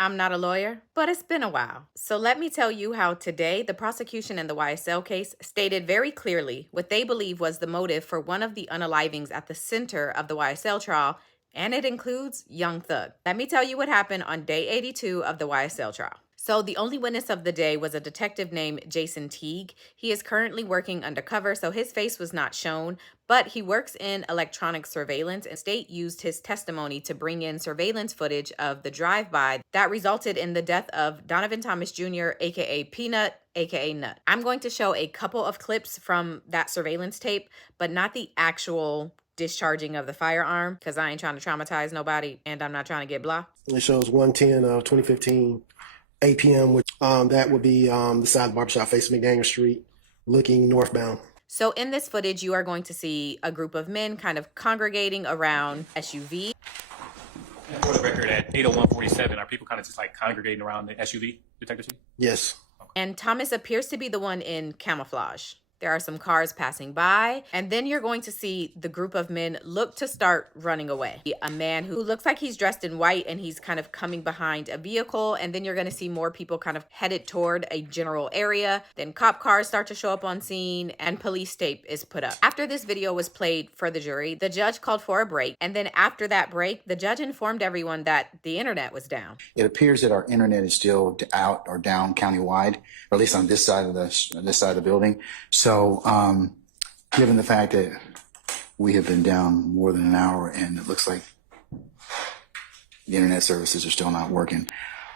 I'm not a lawyer, but it's been a while. So let me tell you how today the prosecution in the YSL case stated very clearly what they believe was the motive for one of the unalivings at the center of the YSL trial, and it includes Young Thug. Let me tell you what happened on day 82 of the YSL trial. So the only witness of the day was a detective named Jason Teague. He is currently working undercover, so his face was not shown, but he works in electronic surveillance, and state used his testimony to bring in surveillance footage of the drive-by that resulted in the death of Donovan Thomas Jr., aka Peanut, aka Nut. I'm going to show a couple of clips from that surveillance tape, but not the actual discharging of the firearm, because I ain't trying to traumatize nobody and I'm not trying to get blah. It shows 110 of 2015. 8 p.m., which that would be the side of the barbershop facing McDaniel Street, looking northbound. So in this footage, you are going to see a group of men kind of congregating around SUV. For the record, at 8:01:47, are people kind of just like congregating around the SUV, Detective Chief? Yes. And Thomas appears to be the one in camouflage. There are some cars passing by, and then you're going to see the group of men look to start running away. A man who looks like he's dressed in white and he's kind of coming behind a vehicle, and then you're going to see more people kind of headed toward a general area. Then cop cars start to show up on scene and police tape is put up. After this video was played for the jury, the judge called for a break, and then after that break, the judge informed everyone that the internet was down. It appears that our internet is still out or down countywide, or at least on this side of the building. So, given the fact that we have been down more than an hour and it looks like the internet services are still not working,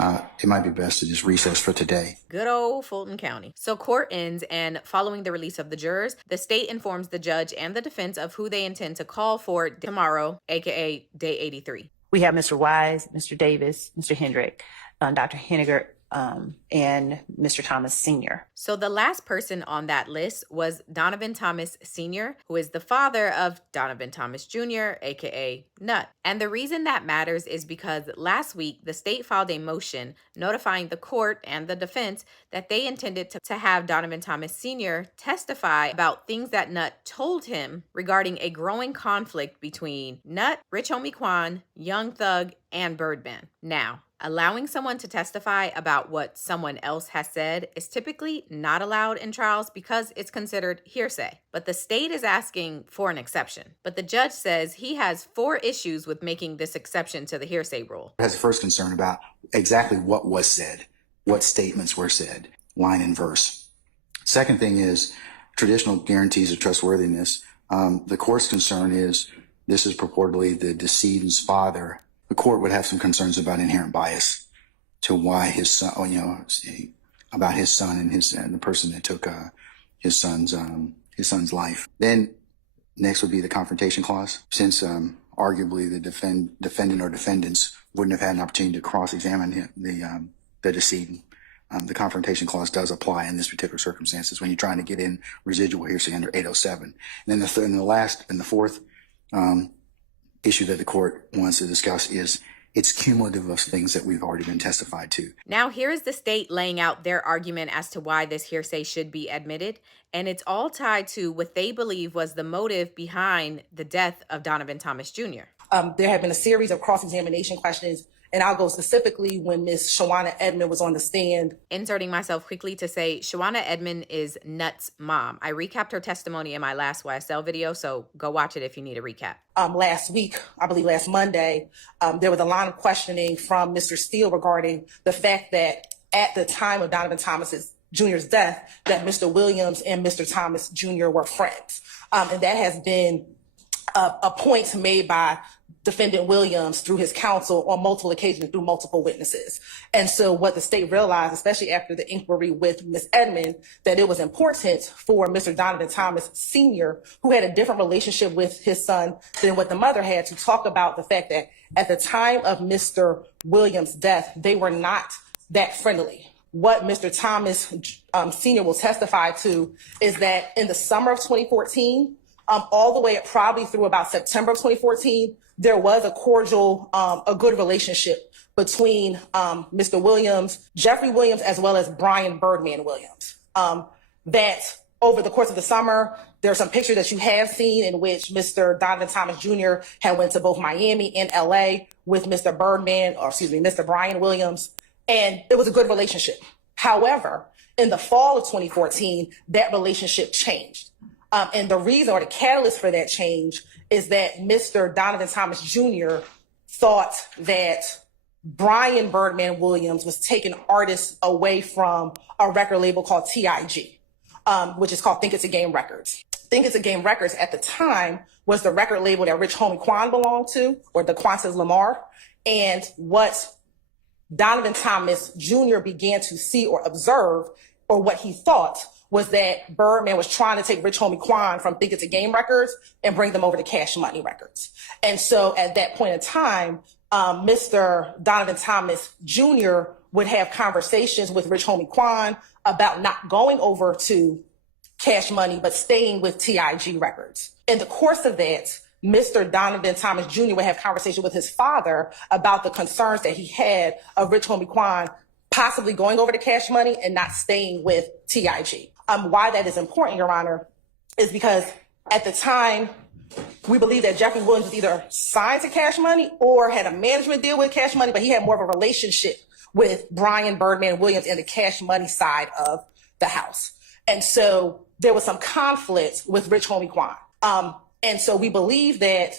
it might be best to just recess for today. Good old Fulton County. So court ends, and following the release of the jurors, the state informs the judge and the defense of who they intend to call for tomorrow, aka day 83. We have Mr. Wise, Mr. Davis, Mr. Hendrick, Dr. Henniger, and Mr. Thomas Sr. So the last person on that list was Donovan Thomas Sr., who is the father of Donovan Thomas Jr., aka Nut. And the reason that matters is because last week, the state filed a motion notifying the court and the defense that they intended to have Donovan Thomas Sr. testify about things that Nut told him regarding a growing conflict between Nut, Rich Homie Quan, Young Thug, and Birdman. Now, allowing someone to testify about what someone else has said is typically not allowed in trials because it's considered hearsay. But the state is asking for an exception. But the judge says he has 4 issues with making this exception to the hearsay rule. It has a first concern about exactly what was said, what statements were said, line and verse. Second thing is traditional guarantees of trustworthiness. The court's concern is this is purportedly the decedent's father. The court would have some concerns about inherent bias to why his son, about his son and the person that took his son's life. Then next would be the confrontation clause. Since arguably the defendant or defendants wouldn't have had an opportunity to cross-examine the decedent, the confrontation clause does apply in this particular circumstances when you're trying to get in residual hearsay under 807. And then the fourth issue that the court wants to discuss is it's cumulative of things that we've already been testified to. Now, here is the state laying out their argument as to why this hearsay should be admitted, and it's all tied to what they believe was the motive behind the death of Donovan Thomas Jr. There have been a series of cross-examination questions, and I'll go specifically when Miss Shawana Edmond was on the stand. Inserting myself quickly to say Shawana Edmond is Nut's mom. I recapped her testimony in my last YSL video, so go watch it if you need a recap. Last week, I believe last Monday, there was a line of questioning from Mr. Steele regarding the fact that at the time of Donovan Thomas Jr.'s death, that Mr. Williams and Mr. Thomas Jr. were friends. And that has been a point made by Defendant Williams through his counsel on multiple occasions through multiple witnesses. And so what the state realized, especially after the inquiry with Ms. Edmond, that it was important for Mr. Donovan Thomas Sr., who had a different relationship with his son than what the mother had, to talk about the fact that at the time of Mr. Williams' death, they were not that friendly. What Mr. Thomas Sr. will testify to is that in the summer of 2014, all the way up probably through about September of 2014, there was a cordial, a good relationship between Mr. Williams, Jeffrey Williams, as well as Brian Birdman Williams. That over the course of the summer, There are some pictures that you have seen in which Mr. Donovan Thomas Jr. had went to both Miami and LA with Mr. Mr. Brian Williams, and it was a good relationship. However, in the fall of 2014, that relationship changed. And the reason or the catalyst for that change is that Mr. Donovan Thomas Jr. thought that Brian Birdman Williams was taking artists away from a record label called TIG, which is called Think It's a Game Records. Think It's a Game Records at the time was the record label that Rich Homie Quan belonged to, or the Quantas Lamar. And what Donovan Thomas Jr. began to see or observe, or what he thought, was that Birdman was trying to take Rich Homie Quan from Think It's a Game Records and bring them over to Cash Money Records. And so at that point in time, Mr. Donovan Thomas Jr. would have conversations with Rich Homie Quan about not going over to Cash Money, but staying with TIG Records. In the course of that, Mr. Donovan Thomas Jr. would have conversation with his father about the concerns that he had of Rich Homie Quan possibly going over to Cash Money and not staying with TIG. Why that is important, Your Honor, is because at the time, we believe that Jeffrey Williams was either signed to Cash Money or had a management deal with Cash Money, but he had more of a relationship with Brian Birdman Williams and the Cash Money side of the house. And so there was some conflict with Rich Homie Quan. And so we believe that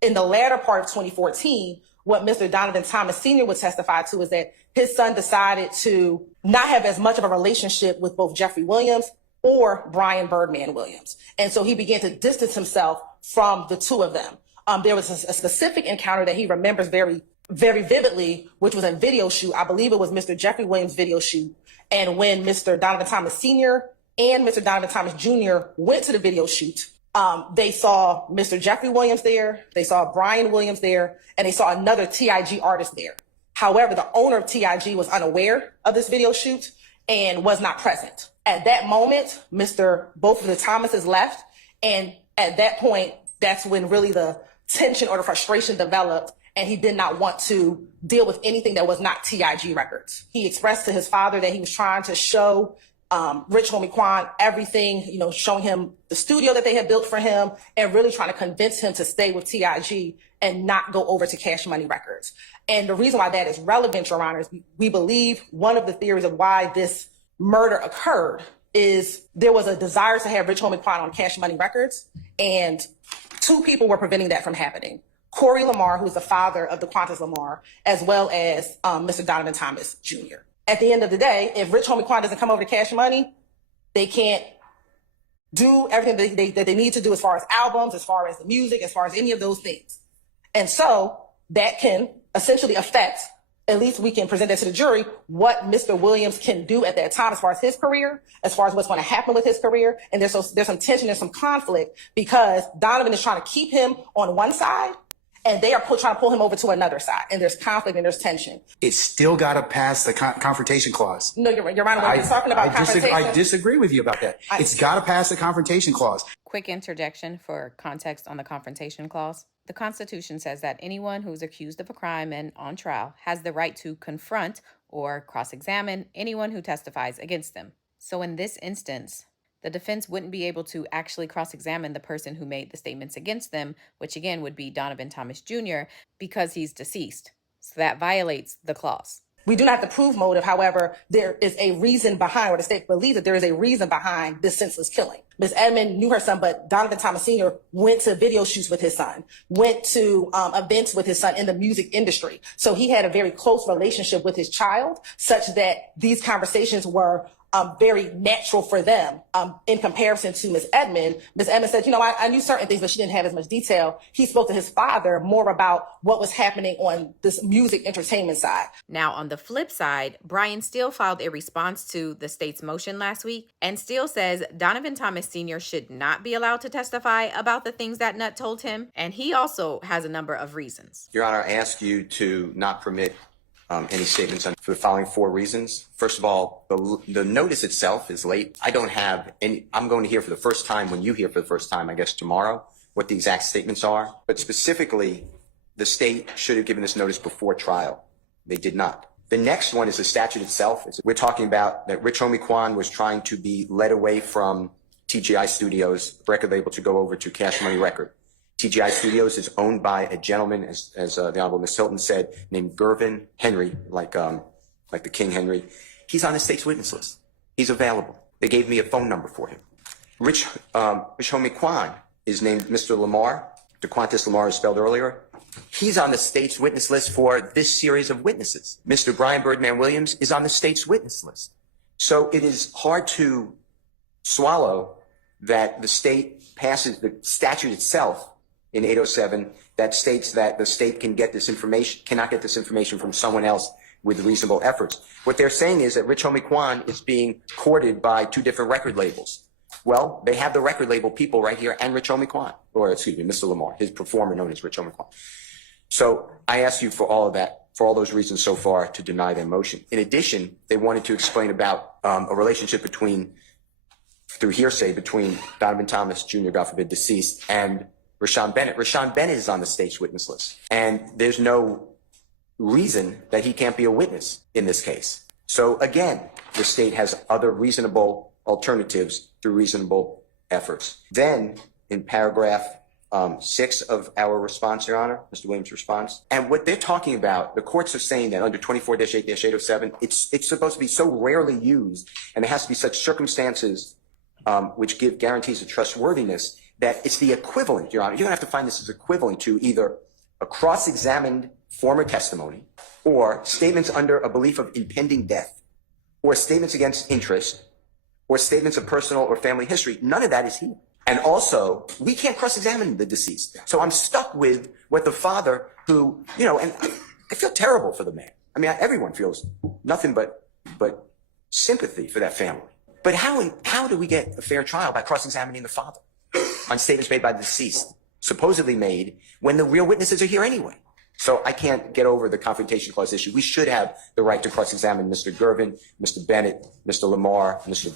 in the latter part of 2014, what Mr. Donovan Thomas Sr. would testify to is that his son decided to not have as much of a relationship with both Jeffrey Williams or Brian Birdman Williams. And so he began to distance himself from the two of them. There was a specific encounter that he remembers very, very vividly, which was a video shoot. I believe it was Mr. Jeffrey Williams' video shoot. And when Mr. Donovan Thomas Sr. and Mr. Donovan Thomas Jr. went to the video shoot, they saw Mr. Jeffrey Williams there, they saw Brian Williams there, and they saw another TIG artist there. However, the owner of TIG was unaware of this video shoot and was not present. At that moment, both of the Thomases left, and at that point, that's when really the tension or the frustration developed, and he did not want to deal with anything that was not TIG Records. He expressed to his father that he was trying to show Rich Homie Quan everything, showing him the studio that they had built for him and really trying to convince him to stay with TIG and not go over to Cash Money Records. And the reason why that is relevant, Your Honor, is we believe one of the theories of why this murder occurred is there was a desire to have Rich Homie Quan on Cash Money Records, and two people were preventing that from happening. Corey Lamar, who's the father of the Quantas Lamar, as well as Mr. Donovan Thomas Jr. At the end of the day, if Rich Homie Quan doesn't come over to Cash Money, they can't do everything that they need to do as far as albums, as far as the music, as far as any of those things. And so that can essentially affect, at least we can present that to the jury, what Mr. Williams can do at that time as far as his career, as far as what's going to happen with his career. And there's some tension, there's some conflict because Donovan is trying to keep him on one side and they are trying to pull him over to another side. And there's conflict and there's tension. It's still got to pass the confrontation clause. No, Your Honor, when you're talking about confrontation. I disagree with you about that. It's got to pass the confrontation clause. Quick interjection for context on the confrontation clause. The Constitution says that anyone who's accused of a crime and on trial has the right to confront or cross-examine anyone who testifies against them. So in this instance, the defense wouldn't be able to actually cross-examine the person who made the statements against them, which again would be Donovan Thomas Jr., because he's deceased. So that violates the clause. We do not have to prove motive. However, there is a reason behind, or the state believes that there is a reason behind this senseless killing. Ms. Edmond knew her son, but Donovan Thomas Sr. went to video shoots with his son, went to events with his son in the music industry. So he had a very close relationship with his child, such that these conversations were very natural for them in comparison to Ms. Edmond. Ms. Edmond said, I knew certain things, but she didn't have as much detail. He spoke to his father more about what was happening on this music entertainment side. Now, on the flip side, Brian Steele filed a response to the state's motion last week, and Steele says Donovan Thomas Sr. should not be allowed to testify about the things that Nutt told him, and he also has a number of reasons. Your Honor, I ask you to not permit any statements for the following 4 reasons. First of all, the notice itself is late. I don't have any. I'm going to hear for the first time, when you hear for the first time, I guess tomorrow, what the exact statements are. But specifically, the state should have given this notice before trial. They did not. The next one is the statute itself. We're talking about that Rich Homie Quan was trying to be led away from TGI Studios record label to go over to Cash Money Record. TGI Studios is owned by a gentleman, as the Honorable Ms. Hilton said, named Gervin Henry, like the King Henry. He's on the state's witness list. He's available. They gave me a phone number for him. Rich Homie Quan is named Mr. Lamar. DeQuantis Lamar is spelled earlier. He's on the state's witness list for this series of witnesses. Mr. Brian Birdman Williams is on the state's witness list. So it is hard to swallow that the state passes the statute itself in 807 that states that the state cannot get this information from someone else with reasonable efforts. What they're saying is that Rich Homie Quan is being courted by two different record labels. Well, they have the record label people right here and Rich Homie Quan, or excuse me, Mr. Lamar, his performer known as Rich Homie Quan. So I ask you for all of that, for all those reasons so far, to deny their motion. In addition, they wanted to explain about a relationship through hearsay between Donovan Thomas Jr., God forbid, deceased, and Rashawn Bennett. Rashawn Bennett is on the state's witness list, and there's no reason that he can't be a witness in this case. So again, the state has other reasonable alternatives through reasonable efforts. Then in paragraph 6 of our response, Your Honor, Mr. Williams' response, and what they're talking about, the courts are saying that under 24-8-807, it's supposed to be so rarely used, and there has to be such circumstances which give guarantees of trustworthiness, that it's the equivalent, Your Honor. You're going to have to find this as equivalent to either a cross-examined former testimony, or statements under a belief of impending death, or statements against interest, or statements of personal or family history. None of that is here. And also, we can't cross-examine the deceased. So I'm stuck with what the father who, and I feel terrible for the man. I mean, everyone feels nothing but sympathy for that family. But how do we get a fair trial by cross-examining the father on statements made by the deceased, supposedly made when the real witnesses are here anyway? So I can't get over the Confrontation Clause issue. We should have the right to cross-examine Mr. Gervin, Mr. Bennett, Mr. Lamar, Mr.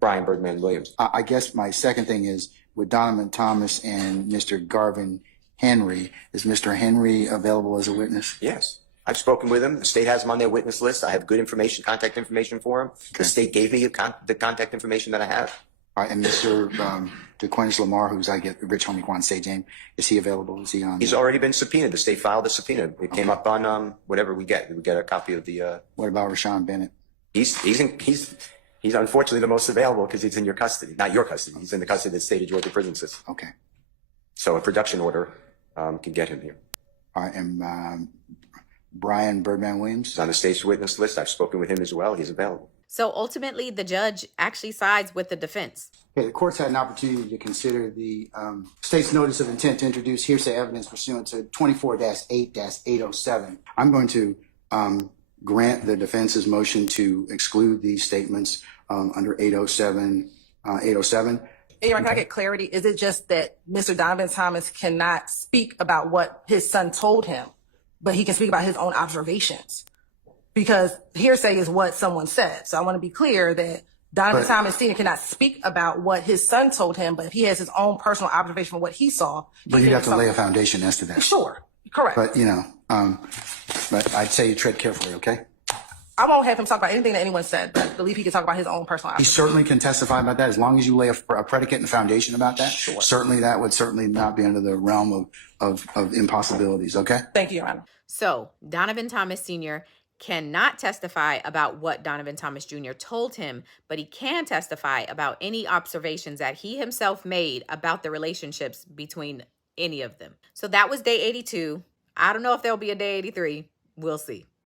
Brian Birdman Williams. I guess my second thing is with Donovan Thomas and Mr. Garvin Henry, is Mr. Henry available as a witness? Yes. I've spoken with him. The state has him on their witness list. I have good contact information for him. Okay. The state gave me the contact information that I have. All right, and Mr. DeQuantis Lamar, who's Rich Homie Quan state name, is he available? Is he on? He's already been subpoenaed. The state filed a subpoena. It came up on whatever we get. We get a copy of the. What about Rashawn Bennett? He's unfortunately the most available because he's in your custody, not your custody. He's in the custody of the state of Georgia prison system. Okay. So a production order can get him here. All right, and Brian Birdman Williams is on the state's witness list. I've spoken with him as well. He's available. So ultimately, the judge actually sides with the defense. Okay, the court's had an opportunity to consider the state's notice of intent to introduce hearsay evidence pursuant to 24-8-807. I'm going to grant the defense's motion to exclude these statements under 807. Can I get clarity? Is it just that Mr. Donovan Thomas cannot speak about what his son told him, but he can speak about his own observations? Because hearsay is what someone said. So I want to be clear that Donovan Thomas Sr. cannot speak about what his son told him, but if he has his own personal observation from what he saw. But you'd have to lay a foundation as to that. Sure, correct. But, but I'd say you tread carefully, okay? I won't have him talk about anything that anyone said, but I believe he can talk about his own personal observation. He certainly can testify about that as long as you lay a predicate and foundation about that. Sure. Certainly that would certainly not be under the realm of impossibilities, okay? Thank you, Your Honor. So Donovan Thomas Sr. cannot testify about what Donovan Thomas Jr. told him, but he can testify about any observations that he himself made about the relationships between any of them. So that was day 82. I don't know if there'll be a day 83. We'll see.